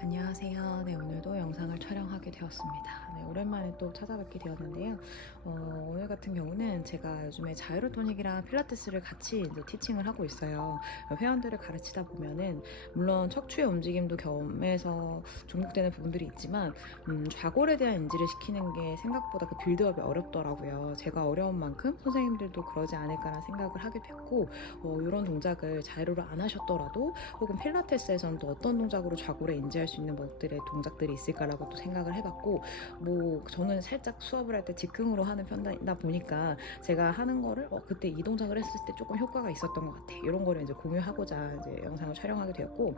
안녕하세요. 네, 오늘도 영상을 촬영하게 되었습니다. 네, 오랜만에 또 찾아뵙게 되었는데요. 오늘 같은 경우는 제가 요즘에 자유로토닉이랑 필라테스를 같이 이제 티칭을 하고 있어요. 회원들을 가르치다 보면은 물론 척추의 움직임도 겸해서 중복되는 부분들이 있지만 좌골에 대한 인지를 시키는 게 생각보다 그 빌드업이 어렵더라고요. 제가 어려운 만큼 선생님들도 그러지 않을까라는 생각을 하게 됐고 이런 동작을 자유로를 안 하셨더라도 혹은 필라테스에서는 또 어떤 동작으로 좌골에 인지할 수 있는 것들의 동작들이 있을까라고 또 생각을 해봤고, 뭐 저는 살짝 수업을 할 때 즉흥으로 하는 편이다 보니까 제가 하는 거를 그때 이 동작을 했을 때 조금 효과가 있었던 것 같아, 이런 거를 이제 공유하고자 이제 영상을 촬영하게 되었고,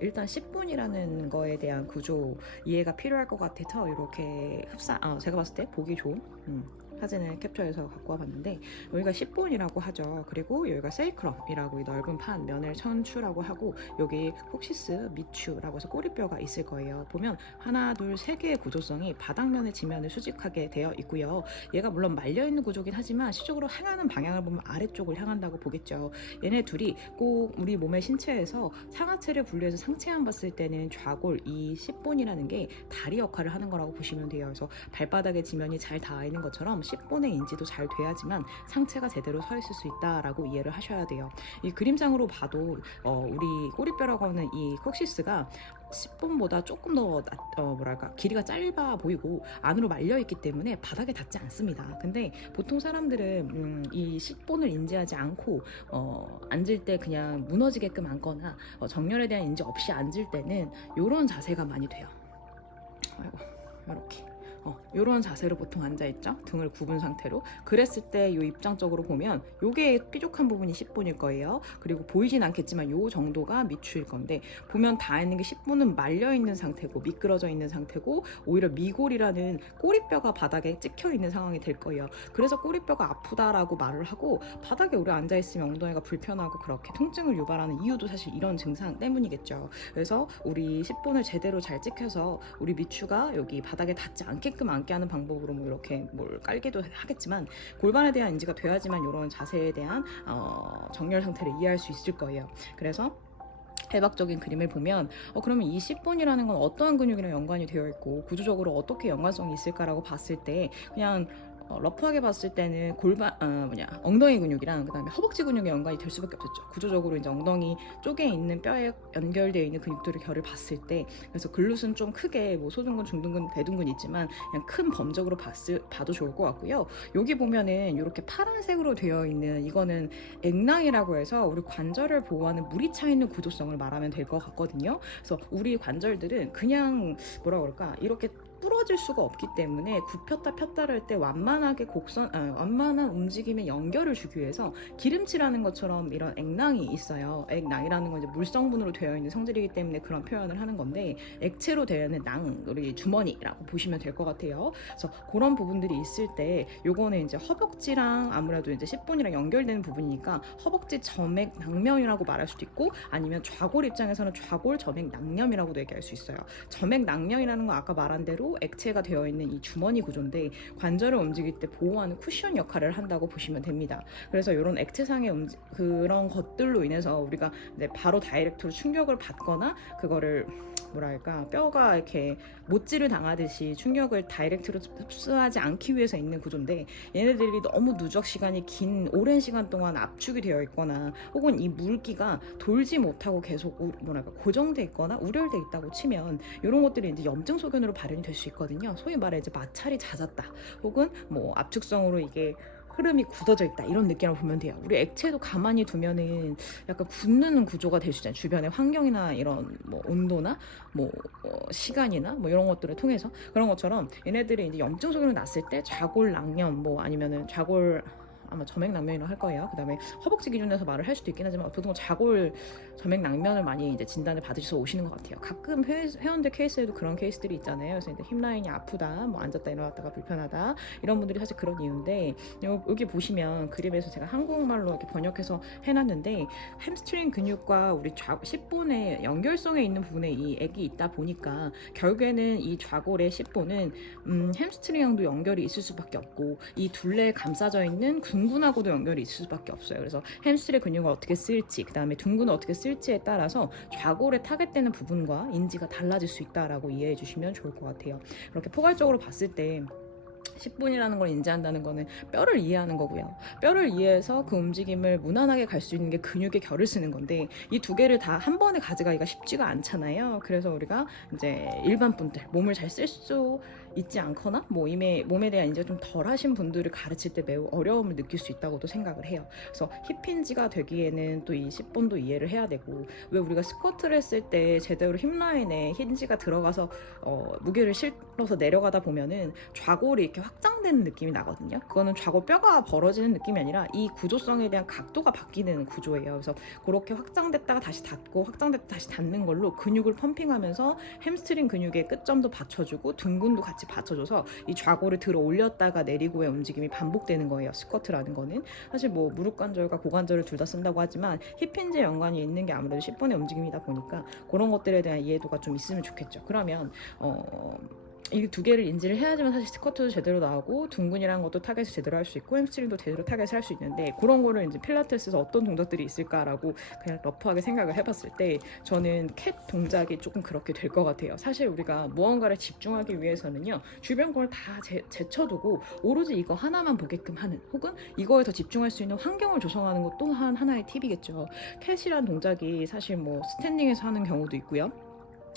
일단 10분이라는 거에 대한 구조 이해가 필요할 것 같아서 이렇게 제가 봤을 때 보기 좋은 사진을 캡처해서 갖고 와봤는데, 여기가 10본이라고 하죠. 그리고 여기가 세이크럼이라고 이 넓은 판 면을 천추라고 하고, 여기 콕시스 미추라고 해서 꼬리뼈가 있을 거예요. 보면 하나 둘 세 개의 구조성이 바닥면의 지면을 수직하게 되어 있고요. 얘가 물론 말려있는 구조긴 하지만 시적으로 향하는 방향을 보면 아래쪽을 향한다고 보겠죠. 얘네 둘이 꼭 우리 몸의 신체에서 상하체를 분리해서 상체만 봤을 때는 좌골 이 10본이라는 게 다리 역할을 하는 거라고 보시면 돼요. 그래서 발바닥에 지면이 잘 닿아 있는 것처럼 10본의 인지도 잘 돼야지만 상체가 제대로 서 있을 수 있다라고 이해를 하셔야 돼요. 이 그림상으로 봐도 우리 꼬리뼈라고 하는 이 콕시스가 10본보다 조금 더 길이가 짧아 보이고 안으로 말려 있기 때문에 바닥에 닿지 않습니다. 근데 보통 사람들은 이 10본을 인지하지 않고 앉을 때 그냥 무너지게끔 앉거나 정렬에 대한 인지 없이 앉을 때는 이런 자세가 많이 돼요. 아이고, 이렇게 이런 자세로 보통 앉아있죠. 등을 굽은 상태로. 그랬을 때 이 입장적으로 보면 요게 뾰족한 부분이 10본일 거예요. 그리고 보이진 않겠지만 요 정도가 미추일 건데, 보면 닿아 있는 게 10본은 말려 있는 상태고 미끄러져 있는 상태고, 오히려 미골이라는 꼬리뼈가 바닥에 찍혀 있는 상황이 될 거예요. 그래서 꼬리뼈가 아프다라고 말을 하고, 바닥에 오래 앉아있으면 엉덩이가 불편하고 그렇게 통증을 유발하는 이유도 사실 이런 증상 때문이겠죠. 그래서 우리 10본을 제대로 잘 찍혀서 우리 미추가 여기 바닥에 닿지 않게끔 앉게 하는 방법으로 뭐 이렇게 뭘 깔기도 하겠지만, 골반에 대한 인지가 돼야지만 이런 자세에 대한 정렬 상태를 이해할 수 있을 거예요. 그래서 해박적인 그림을 보면 그러면 이 10본이라는 건 어떠한 근육이랑 연관이 되어 있고 구조적으로 어떻게 연관성이 있을까라고 봤을 때, 그냥 러프하게 봤을 때는 엉덩이 근육이랑 그다음에 허벅지 근육에 연관이 될 수밖에 없었죠. 구조적으로 이제 엉덩이 쪽에 있는 뼈에 연결되어 있는 근육들의 결을 봤을 때, 그래서 글룻은 좀 크게 뭐 소둔근, 중둔근, 대둔근 있지만 그냥 큰 범적으로 봐도 좋을 것 같고요. 여기 보면은 이렇게 파란색으로 되어 있는 이거는 액낭이라고 해서 우리 관절을 보호하는 물이 차 있는 구조성을 말하면 될 것 같거든요. 그래서 우리 관절들은 그냥 이렇게 부러질 수가 없기 때문에 굽혔다 폈다를 할 때 완만한 움직임의 연결을 주기 위해서 기름칠하는 것처럼 이런 액낭이 있어요. 액낭이라는 건 이제 물성분으로 되어 있는 성질이기 때문에 그런 표현을 하는 건데, 액체로 되어 있는 우리 주머니라고 보시면 될 것 같아요. 그래서 그런 부분들이 있을 때 요거는 이제 허벅지랑 아무래도 이제 10본이랑 연결되는 부분이니까 허벅지 점액 낭면이라고 말할 수도 있고, 아니면 좌골 입장에서는 좌골 점액 낭염이라고도 얘기할 수 있어요. 점액 낭염이라는 건 아까 말한 대로 액체가 되어 있는 이 주머니 구조인데, 관절을 움직일 때 보호하는 쿠션 역할을 한다고 보시면 됩니다. 그래서 이런 액체상의 그런 것들로 인해서 우리가 바로 다이렉트로 충격을 받거나 그거를 뼈가 이렇게 못질을 당하듯이 충격을 다이렉트로 흡수하지 않기 위해서 있는 구조인데, 얘네들이 너무 누적 시간이 긴 오랜 시간 동안 압축이 되어 있거나 혹은 이 물기가 돌지 못하고 계속 고정돼 있거나 우렬돼 있다고 치면, 이런 것들이 이제 염증 소견으로 발현이 될 수 있거든요. 소위 말해 이제 마찰이 잦았다, 혹은 뭐 압축성으로 이게 흐름이 굳어져 있다, 이런 느낌을 보면 돼요. 우리 액체도 가만히 두면은 약간 굳는 구조가 될 수 있잖아요. 주변의 환경이나 이런 뭐 온도나 시간이나 이런 것들을 통해서. 그런 것처럼 얘네들이 이제 염증 소견이 났을 때 좌골 낭염 아니면은 좌골 아마 점액낭면이라고 할 거예요. 그 다음에 허벅지 기준에서 말을 할 수도 있긴 하지만 보통 좌골 점액낭면을 많이 이제 진단을 받으셔서 오시는 것 같아요. 가끔 회원들 케이스에도 그런 케이스들이 있잖아요. 그래서 이제 힙라인이 아프다, 앉았다 일어났다가 불편하다, 이런 분들이 사실 그런 이유인데, 여기 보시면 그림에서 제가 한국말로 이렇게 번역해서 해놨는데, 햄스트링 근육과 우리 10본의 연결성에 있는 부분에 이 액이 있다 보니까 결국에는 이 좌골의 10본은 햄스트링랑도 연결이 있을 수밖에 없고, 이 둘레에 감싸져 있는 둥근하고도 연결이 있을 수밖에 없어요. 그래서 햄스트링 근육을 어떻게 쓸지, 그 다음에 둥근을 어떻게 쓸지에 따라서 좌골에 타겟되는 부분과 인지가 달라질 수 있다라고 이해해 주시면 좋을 것 같아요. 그렇게 포괄적으로 봤을 때 10분이라는 걸 인지한다는 거는 뼈를 이해하는 거고요. 뼈를 이해해서 그 움직임을 무난하게 갈 수 있는 게 근육의 결을 쓰는 건데, 이 두 개를 다 한 번에 가져가기가 쉽지가 않잖아요. 그래서 우리가 이제 일반 분들, 몸을 잘 쓸 수 있지 않거나 몸에 대한 인지가 좀 덜하신 분들을 가르칠 때 매우 어려움을 느낄 수 있다고도 생각을 해요. 그래서 힙힌지가 되기에는 또 이 10분도 이해를 해야 되고, 왜 우리가 스쿼트를 했을 때 제대로 힙라인에 힌지가 들어가서 무게를 실어서 내려가다 보면은 좌골이 이렇게 확장되는 느낌이 나거든요. 그거는 좌골 뼈가 벌어지는 느낌이 아니라 이 구조성에 대한 각도가 바뀌는 구조예요. 그래서 그렇게 확장됐다가 다시 닫고 확장됐다가 다시 닫는 걸로 근육을 펌핑하면서 햄스트링 근육의 끝점도 받쳐주고 둥근도 같이 받쳐줘서 이 좌골을 들어 올렸다가 내리고의 움직임이 반복되는 거예요. 스쿼트라는 거는 사실 뭐 무릎 관절과 고관절을 둘 다 쓴다고 하지만 힙힌지에 연관이 있는 게 아무래도 10번의 움직임이다 보니까 그런 것들에 대한 이해도가 좀 있으면 좋겠죠. 그러면 이 두 개를 인지를 해야지만 사실 스쿼트도 제대로 나오고 둥근이라는 것도 타겟을 제대로 할 수 있고 햄스트링도 제대로 타겟을 할 수 있는데, 그런 거를 이제 필라테스에서 어떤 동작들이 있을까라고 그냥 러프하게 생각을 해봤을 때 저는 캣 동작이 조금 그렇게 될 것 같아요. 사실 우리가 무언가를 집중하기 위해서는요, 주변 걸 다 제쳐두고 오로지 이거 하나만 보게끔 하는, 혹은 이거에 더 집중할 수 있는 환경을 조성하는 것 또한 하나의 팁이겠죠. 캣이란 동작이 사실 뭐 스탠딩에서 하는 경우도 있고요,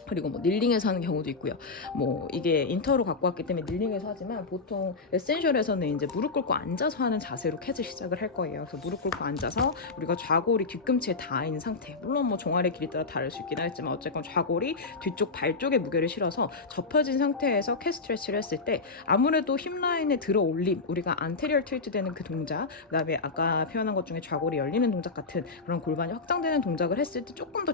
그리고 뭐 닐링에서 하는 경우도 있고요. 뭐 이게 인터로 갖고 왔기 때문에 닐링에서 하지만 보통 에센셜에서는 이제 무릎 꿇고 앉아서 하는 자세로 캣을 시작을 할 거예요. 그래서 무릎 꿇고 앉아서 우리가 좌골이 뒤꿈치에 닿아 있는 상태, 물론 뭐 종아리 길이 따라 다를 수 있긴 하겠지만 어쨌건 좌골이 뒤쪽 발 쪽에 무게를 실어서 접혀진 상태에서 캣 스트레치를 했을 때 아무래도 힙라인에 들어 올림, 우리가 안테리얼 틸트 되는 그 동작, 그다음에 아까 표현한 것 중에 좌골이 열리는 동작 같은 그런 골반이 확장되는 동작을 했을 때 조금 더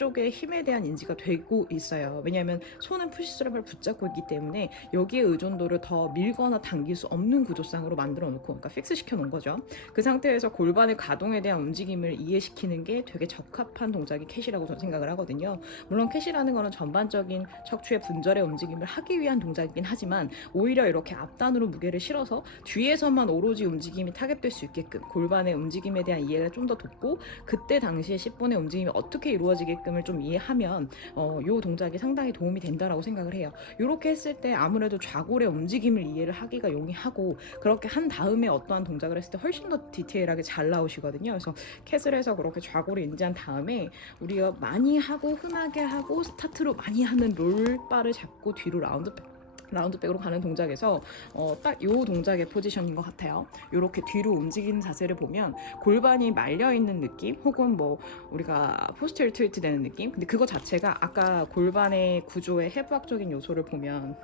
쪽의 힘에 대한 인지가 되고 있어요. 왜냐하면 손은 푸시스트랩을 붙잡고 있기 때문에 여기에 의존도를 더 밀거나 당길 수 없는 구조상으로 만들어 놓고, 그러니까 픽스 시켜 놓은 거죠. 그 상태에서 골반의 가동에 대한 움직임을 이해시키는 게 되게 적합한 동작이 캣이라고 저는 생각을 하거든요. 물론 캣이라는 거는 전반적인 척추의 분절의 움직임을 하기 위한 동작이긴 하지만, 오히려 이렇게 앞단으로 무게를 실어서 뒤에서만 오로지 움직임이 타겟될 수 있게끔 골반의 움직임에 대한 이해를 좀 더 돕고, 그때 당시에 10분의 움직임이 어떻게 이루어지게끔 좀 이해하면 요 동작이 상당히 도움이 된다라고 생각을 해요. 이렇게 했을 때 아무래도 좌골의 움직임을 이해를 하기가 용이하고, 그렇게 한 다음에 어떠한 동작을 했을 때 훨씬 더 디테일하게 잘 나오시거든요. 그래서 캣을 해서 그렇게 좌골을 인지한 다음에 우리가 많이 하고 흔하게 하고 스타트로 많이 하는 롤바를 잡고 뒤로 라운드백으로 가는 동작에서 딱 이 동작의 포지션인 것 같아요. 이렇게 뒤로 움직이는 자세를 보면 골반이 말려있는 느낌, 혹은 뭐 우리가 포스테리어 틸트 되는 느낌, 근데 그거 자체가 아까 골반의 구조의 해부학적인 요소를 보면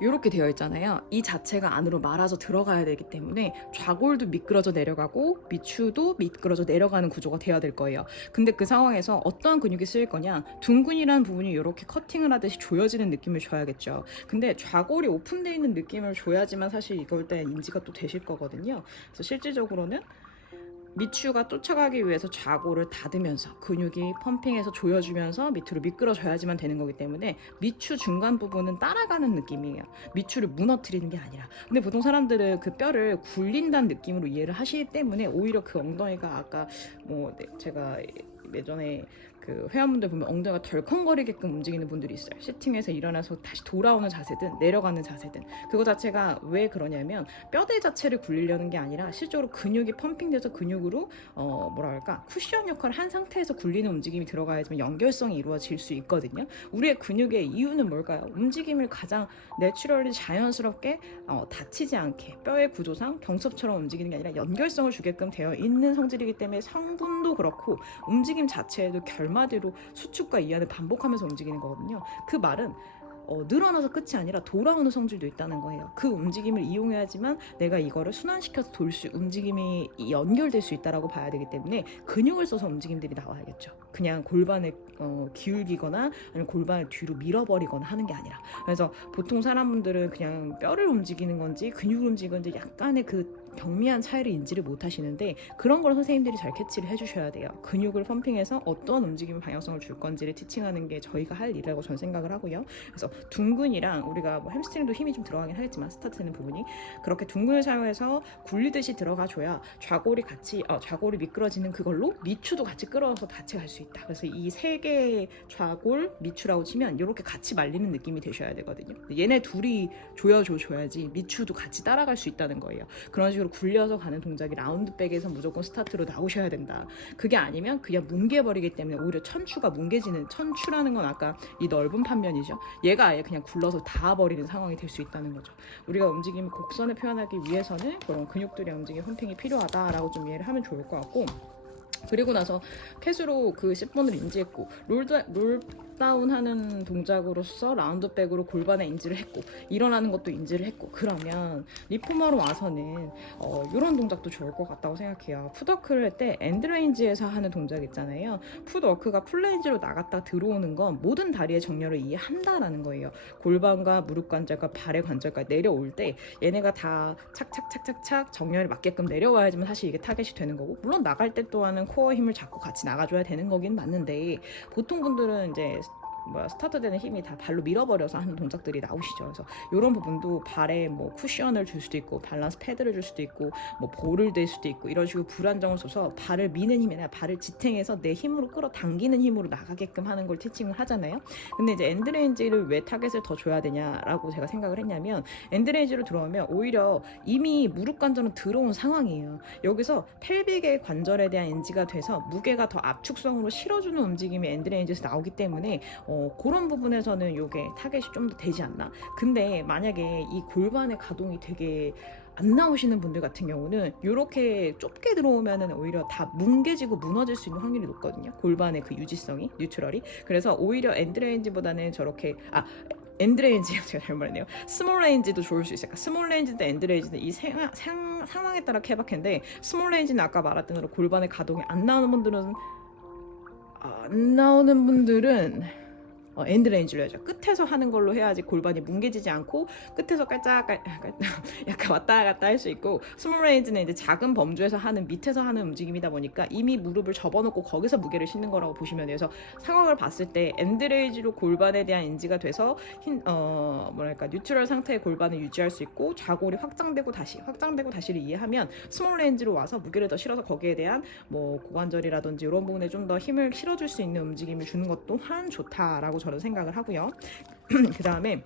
이렇게 되어 있잖아요. 이 자체가 안으로 말아서 들어가야 되기 때문에 좌골도 미끄러져 내려가고 미추도 미끄러져 내려가는 구조가 되어야 될 거예요. 근데 그 상황에서 어떠한 근육이 쓰일 거냐, 둥근이라는 부분이 이렇게 커팅을 하듯이 조여지는 느낌을 줘야겠죠. 근데 좌골이 오픈되어 있는 느낌을 줘야지만 사실 이걸 때 인지가 또 되실 거거든요. 그래서 실질적으로는 미추가 쫓아가기 위해서 좌골을 닫으면서 근육이 펌핑해서 조여주면서 밑으로 미끄러져야지만 되는 거기 때문에 미추 중간 부분은 따라가는 느낌이에요. 미추를 무너뜨리는 게 아니라. 근데 보통 사람들은 그 뼈를 굴린다는 느낌으로 이해를 하시기 때문에 오히려 그 엉덩이가 아까 제가 예전에 그 회원분들 보면 엉덩이가 덜컹거리게끔 움직이는 분들이 있어요. 시팅에서 일어나서 다시 돌아오는 자세든 내려가는 자세든, 그거 자체가 왜 그러냐면 뼈대 자체를 굴리려는 게 아니라 실제로 근육이 펌핑돼서 근육으로 쿠션 역할을 한 상태에서 굴리는 움직임이 들어가야지만 연결성이 이루어질 수 있거든요. 우리의 근육의 이유는 뭘까요? 움직임을 가장 내추럴리 자연스럽게 다치지 않게 뼈의 구조상 경첩처럼 움직이는 게 아니라 연결성을 주게끔 되어 있는 성질이기 때문에 성분도 그렇고 움직임 자체에도 결마대로 수축과 이완을 반복하면서 움직이는 거거든요. 그 말은 늘어나서 끝이 아니라 돌아오는 성질도 있다는 거예요. 그 움직임을 이용해야지만 내가 이거를 순환시켜서 움직임이 연결될 수 있다라고 봐야 되기 때문에 근육을 써서 움직임들이 나와야겠죠. 그냥 골반을 기울기거나 아니면 골반을 뒤로 밀어버리거나 하는 게 아니라. 그래서 보통 사람들은 그냥 뼈를 움직이는 건지 근육을 움직이는 건지 약간의 그 경미한 차이를 인지를 못 하시는데 그런 걸 선생님들이 잘 캐치를 해주셔야 돼요. 근육을 펌핑해서 어떤 움직임 방향성을 줄 건지를 티칭하는 게 저희가 할 일이라고 저는 생각을 하고요. 그래서 둥근이랑 우리가 뭐 햄스트링도 힘이 좀 들어가긴 하겠지만 스타트 되는 부분이 그렇게 둥근을 사용해서 굴리듯이 들어가줘야 좌골이 미끄러지는 그걸로 미추도 같이 끌어서 같이 갈 수 있다. 그래서 이 세 개의 좌골 미추라고 치면 이렇게 같이 말리는 느낌이 되셔야 되거든요. 얘네 둘이 조여줘야지 미추도 같이 따라갈 수 있다는 거예요. 그런 식으로 굴려서 가는 동작이 라운드백에서 무조건 스타트로 나오셔야 된다. 그게 아니면 그냥 뭉개버리기 때문에 오히려 천추가 뭉개지는, 천추라는 건 아까 이 넓은 판면이죠. 얘가 아예 그냥 굴러서 닿아버리는 상황이 될 수 있다는 거죠. 우리가 움직임을 곡선을 표현하기 위해서는 그런 근육들의 움직임 펌핑이 필요하다라고 좀 이해를 하면 좋을 것 같고, 그리고 나서 캣으로 그 10번을 인지했고 롤다운 하는 동작으로서 라운드백으로 골반에 인지를 했고 일어나는 것도 인지를 했고, 그러면 리포머로 와서는 이런 동작도 좋을 것 같다고 생각해요. 풋워크를 할 때 엔드레인지에서 하는 동작 있잖아요. 풋워크가 풀레인지로 나갔다 들어오는 건 모든 다리의 정렬을 이해한다라는 거예요. 골반과 무릎 관절과 발의 관절까지 내려올 때 얘네가 다 착착착착착 정렬이 맞게끔 내려와야지만 사실 이게 타겟이 되는 거고, 물론 나갈 때 또한은 코어 힘을 잡고 같이 나가줘야 되는 거긴 맞는데, 보통 분들은 이제 스타트되는 힘이 다 발로 밀어버려서 하는 동작들이 나오시죠. 그래서 이런 부분도 발에 뭐 쿠션을 줄 수도 있고 밸런스 패드를 줄 수도 있고 뭐 볼을 댈 수도 있고 이런 식으로 불안정을 줘서 발을 미는 힘이 아니라 발을 지탱해서 내 힘으로 끌어당기는 힘으로 나가게끔 하는 걸 티칭을 하잖아요. 근데 이제 엔드레인지를 왜 타겟을 더 줘야 되냐라고 제가 생각을 했냐면, 엔드레인지로 들어오면 오히려 이미 무릎 관절은 들어온 상황이에요. 여기서 펠빅의 관절에 대한 인지가 돼서 무게가 더 압축성으로 실어주는 움직임이 엔드레인지에서 나오기 때문에 그런 부분에서는 이게 타겟이 좀 더 되지 않나. 근데 만약에 이 골반의 가동이 되게 안 나오시는 분들 같은 경우는 이렇게 좁게 들어오면은 오히려 다 뭉개지고 무너질 수 있는 확률이 높거든요. 골반의 그 유지성이, 뉴트럴이. 그래서 오히려 엔드레인지보다는 저렇게 엔드레인지 제가 잘못 말했네요. 스몰 레인지도 좋을 수 있어요. 스몰 레인지든 엔드레인지든 이 상황에 따라 케바케인데, 스몰 레인지는 아까 말했던 대로 골반의 가동이 안 나오는 분들은 엔드레인지로 해야죠. 끝에서 하는 걸로 해야지 골반이 뭉개지지 않고 끝에서 약간 왔다 갔다 할 수 있고, 스몰 레인지는 이제 작은 범주에서 하는, 밑에서 하는 움직임이다 보니까 이미 무릎을 접어놓고 거기서 무게를 싣는 거라고 보시면 돼요. 그래서 상황을 봤을 때 엔드레인지로 골반에 대한 인지가 돼서 뉴트럴 상태의 골반을 유지할 수 있고 좌골이 확장되고 다시를 이해하면, 스몰 레인지로 와서 무게를 더 실어서 거기에 대한 뭐 고관절이라든지 이런 부분에 좀 더 힘을 실어줄 수 있는 움직임을 주는 것 또한 좋다라고 저는 생각을 하고요. 그 다음에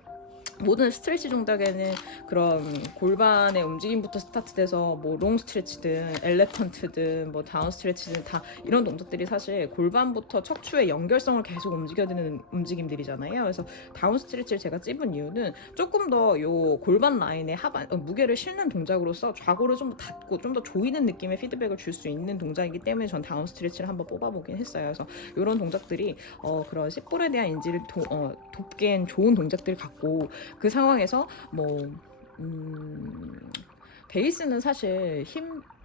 모든 스트레치 동작에는 그런 골반의 움직임부터 스타트돼서 뭐 롱 스트레치든 엘레펀트든 뭐 다운 스트레치든 다 이런 동작들이 사실 골반부터 척추의 연결성을 계속 움직여드는 움직임들이잖아요. 그래서 다운 스트레치를 제가 찝은 이유는 조금 더 요 골반 라인의 무게를 실는 동작으로서 좌골을 좀 더 닫고 좀 더 조이는 느낌의 피드백을 줄 수 있는 동작이기 때문에 전 다운 스트레치를 한번 뽑아보긴 했어요. 그래서 이런 동작들이 그런 씹볼에 대한 인지를 돕기엔 좋은 동작들을 갖고, 그 상황에서 베이스는 사실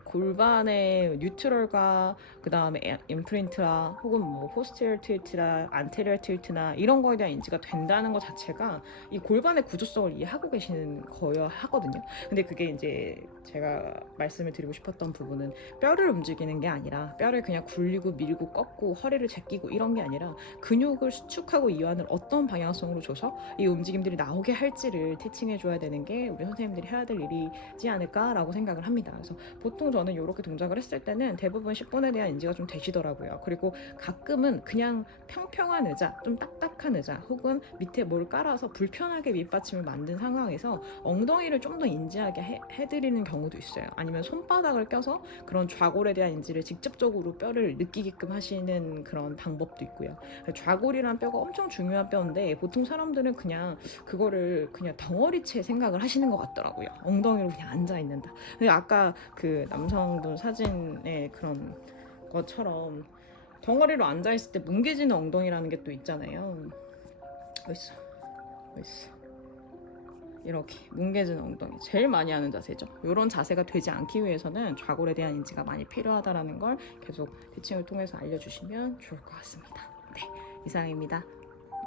골반의 뉴트럴과 그 다음에 임프린트나 혹은 뭐 포스테리어 틸트나 안테리어 틸트나 이런 거에 대한 인지가 된다는 것 자체가 이 골반의 구조성을 이해하고 계시는 거여야 하거든요. 근데 그게 이제 제가 말씀을 드리고 싶었던 부분은 뼈를 움직이는 게 아니라, 뼈를 그냥 굴리고 밀고 꺾고 허리를 제끼고 이런 게 아니라 근육을 수축하고 이완을 어떤 방향성으로 줘서 이 움직임들이 나오게 할지를 티칭해 줘야 되는 게 우리 선생님들이 해야 될 일이지 않을까라고 생각을 합니다. 그래서 보통 저는 이렇게 동작을 했을 때는 대부분 10번에 대한 인지가 좀 되시더라고요. 그리고 가끔은 그냥 평평한 의자, 좀 딱딱한 의자, 혹은 밑에 뭘 깔아서 불편하게 밑받침을 만든 상황에서 엉덩이를 좀 더 인지하게 해드리는 경우도 있어요. 아니면 손바닥을 껴서 그런 좌골에 대한 인지를 직접적으로 뼈를 느끼게끔 하시는 그런 방법도 있고요. 좌골이란 뼈가 엄청 중요한 뼈인데 보통 사람들은 그냥 그거를 그냥 덩어리째 생각을 하시는 것 같더라고요. 엉덩이로 그냥 앉아있는다. 근데 아까 그 남성분 사진의 그런 것처럼 덩어리로 앉아있을 때 뭉개지는 엉덩이라는 게 또 있잖아요. 어딨어? 이렇게 뭉개지는 엉덩이, 제일 많이 하는 자세죠. 이런 자세가 되지 않기 위해서는 좌골에 대한 인지가 많이 필요하다는 걸 계속 티칭을 통해서 알려주시면 좋을 것 같습니다. 네, 이상입니다.